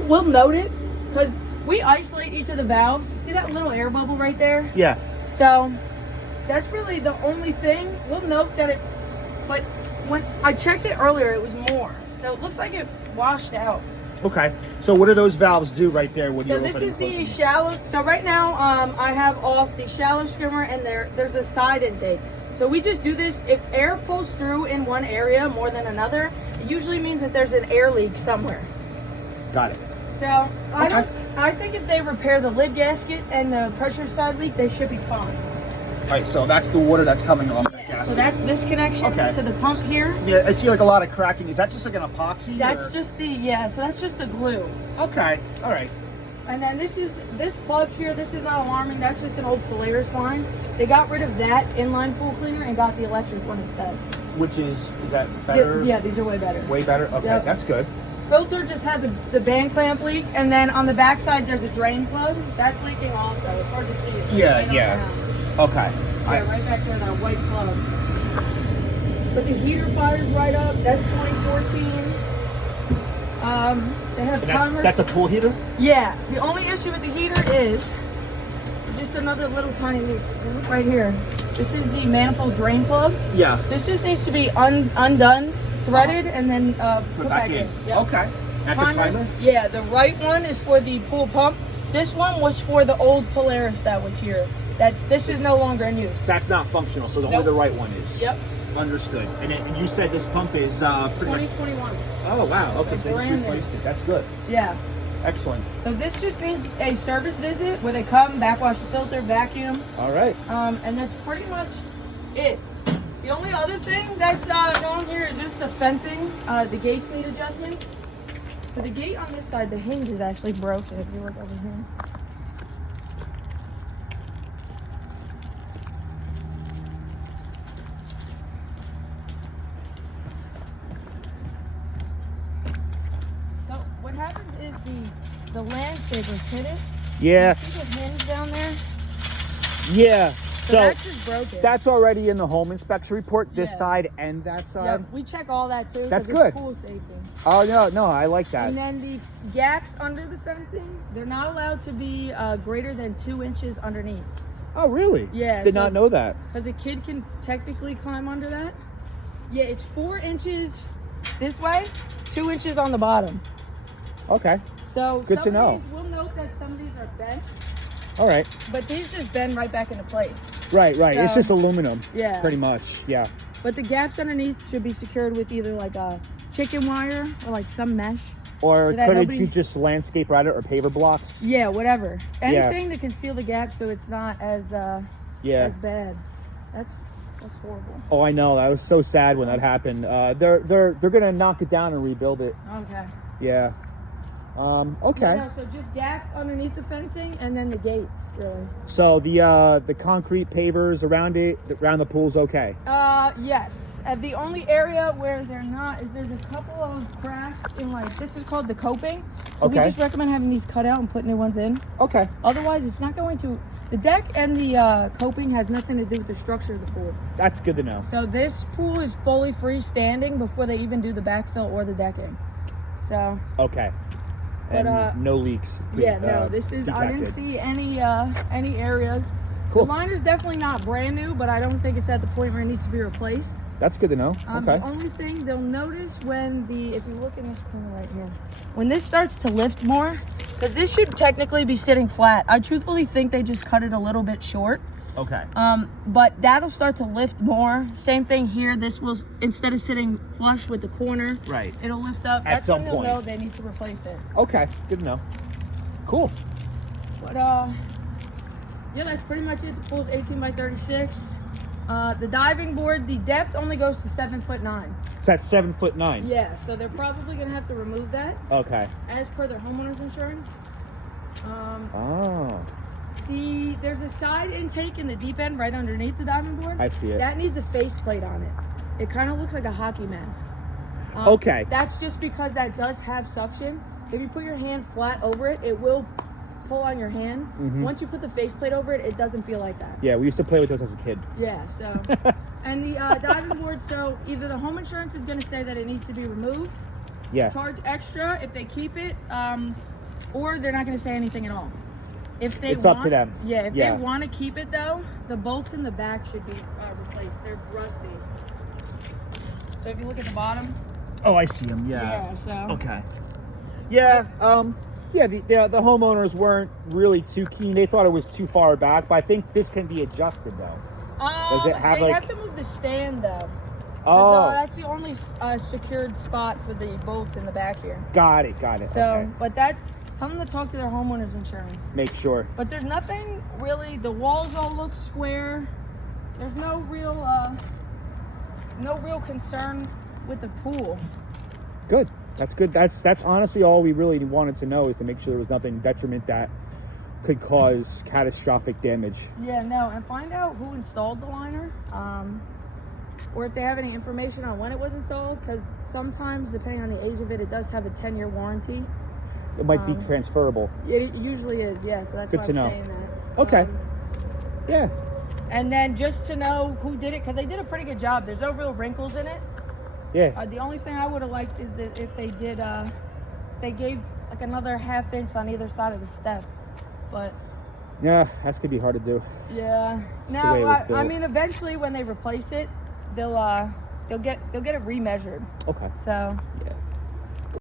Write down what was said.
We'll note it because we isolate each of the valves. See that little air bubble right there? Yeah. So that's really the only thing. We'll note that but when I checked it earlier, it was more. So it looks like it washed out. Okay. So what do those valves do right there when So you're this is opening the and closing shallow. So right now, I have off the shallow skimmer, and there's a side intake. So we just do this. If air pulls through in one area more than another, it usually means that there's an air leak somewhere. them? Got it. So I think if they repair the lid gasket and the pressure side leak, they should be fine. All right. So that's the water that's coming off that So gasket. that's this connection Okay. to the pump here. Yeah, I see like a lot of cracking. Is that just like an epoxy? That's or? just so that's just the glue. Okay. All right. And then this plug here, this is not alarming. That's just an old Polaris line. They got rid of that inline pool cleaner and got the electric one instead. Which is that better? Yeah, these are way better. Way better. Okay, Yep. that's good. Filter just has the band clamp leak, and then on the back side there's a drain plug that's leaking also. It's hard to see. It's Yeah, right on yeah. the ground. Okay. Yeah, right back there, that white plug. But the heater fires right up. That's 2014. They have timers. That's a pool heater. Yeah. The only issue with the heater is just another little tiny leak. Look right here. This is the manifold drain plug. Yeah. This just needs to be undone, threaded, and then put back in. Yep. Okay. That's Timers, a timer. Yeah, the right one is for the pool pump. This one was for the old Polaris that was here. This is no longer in use. That's not functional, so only Nope. the right one is. Yep. Understood. And you said this pump is pretty much. 2021. Oh wow. Okay, so they just brand new. replaced it. That's good. Yeah. Excellent. So this just needs a service visit where they come, backwash the filter, vacuum, All right. and that's pretty much it. The only other thing that's going here is just the fencing. The gates need adjustments. So the gate on this side, the hinge is actually broken. If you look over here. So what happens is the landscapers hit it. Yeah. See the hinge down there? Yeah. So that's just broken. That's already in the home inspection report. This Yeah. side and that side. Yep, we check all that too. That's 'cause good. it's pool safety. Oh no, I like that. And then the gaps under the fencing, they're not allowed to be greater than 2 inches underneath. Oh really? Yeah, Did so- not know that. Because a kid can technically climb under that. Yeah, it's 4 inches this way, 2 inches on the bottom. Okay. So Good to some of know. these, we'll note that some of these are bent, All right. but these just bend right back into place. Right. It's So- just aluminum. Yeah. Pretty much. Yeah. But the gaps underneath should be secured with either like a chicken wire or like some mesh. Or So that could nobody- you just landscape right it or paver blocks? Yeah, whatever. Yeah. Anything to conceal the gap so it's not as Yeah. bad. That's horrible. Oh, I know. That was so sad when that happened. They're gonna knock it down and rebuild it. Okay. Yeah. Okay. Yeah, no, so just gaps underneath the fencing and then the gates, really. So the concrete pavers around it, around the pool's okay. Yes. The only area where they're not is there's a couple of cracks in this is called the coping. So we Okay. just recommend having these cut out and put new ones in. Okay. Otherwise, it's not going to. The deck and the coping has nothing to do with the structure of the pool. That's good to know. So this pool is fully freestanding before they even do the backfill or the decking. So Okay. But, And no leaks. yeah, no, this is. I didn't detected. see any areas. Cool. The liner's definitely not brand new, but I don't think it's at the point where it needs to be replaced. That's good to know. Okay. The only thing they'll notice if you look in this corner right here, when this starts to lift more, because this should technically be sitting flat. I truthfully think they just cut it a little bit short. Okay. But that'll start to lift more. Same thing here. This will, instead of sitting flush with the corner, Right. it'll lift up. At That's some when they'll point. know they need to replace it. Okay. Good to know. Cool. But yeah, that's pretty much it. The pool's 18 by 36. The diving board, the depth only goes to 7'9". So that's 7'9". Yeah, so they're probably gonna have to remove that Okay. as per their homeowner's insurance. Oh. There's a side intake in the deep end right underneath the diving board. I see it. That needs a faceplate on it. It kind of looks like a hockey mask. Okay. That's just because that does have suction. If you put your hand flat over it, it will pull on your hand. Mhm. Once you put the faceplate over it, it doesn't feel like that. Yeah, we used to play with those as a kid. Yeah, so. And the diving board, so either the home insurance is going to say that it needs to be removed, Yeah. charge extra if they keep it, or they're not going to say anything at all. If they It's up to them. Yeah, if Yeah. they want to keep it though, the bolts in the back should be replaced. They're rusty. So if you look at the bottom, Oh, I see them. yeah. So Okay. Yeah. Yeah. The homeowners weren't really too keen. They thought it was too far back, but I think this can be adjusted though. Does it have they like? have to move the stand though. Oh, That's the only secured spot for the bolts in the back here. got it. Got it. So, Okay. but tell them to talk to their homeowner's insurance. Make sure. But there's nothing really. The walls all look square. There's no real concern with the pool. Good. That's good. That's honestly all we really wanted to know, is to make sure there was nothing detriment that could cause catastrophic damage. Yeah, no, and find out who installed the liner, or if they have any information on when it was installed. Because sometimes, depending on the age of it, it does have a 10-year warranty. It might be transferable. It usually is, yeah. So that's Good why to I'm know. saying that. Okay. Yeah. And then just to know who did it, because they did a pretty good job. There's no real wrinkles in it. Yeah. The only thing I would have liked is that if they did, they gave like another ½ inch on either side of the step. But Yeah. That's gonna be hard to do. yeah, the way it was I built. mean, eventually when they replace it, they'll get it remeasured. Okay. So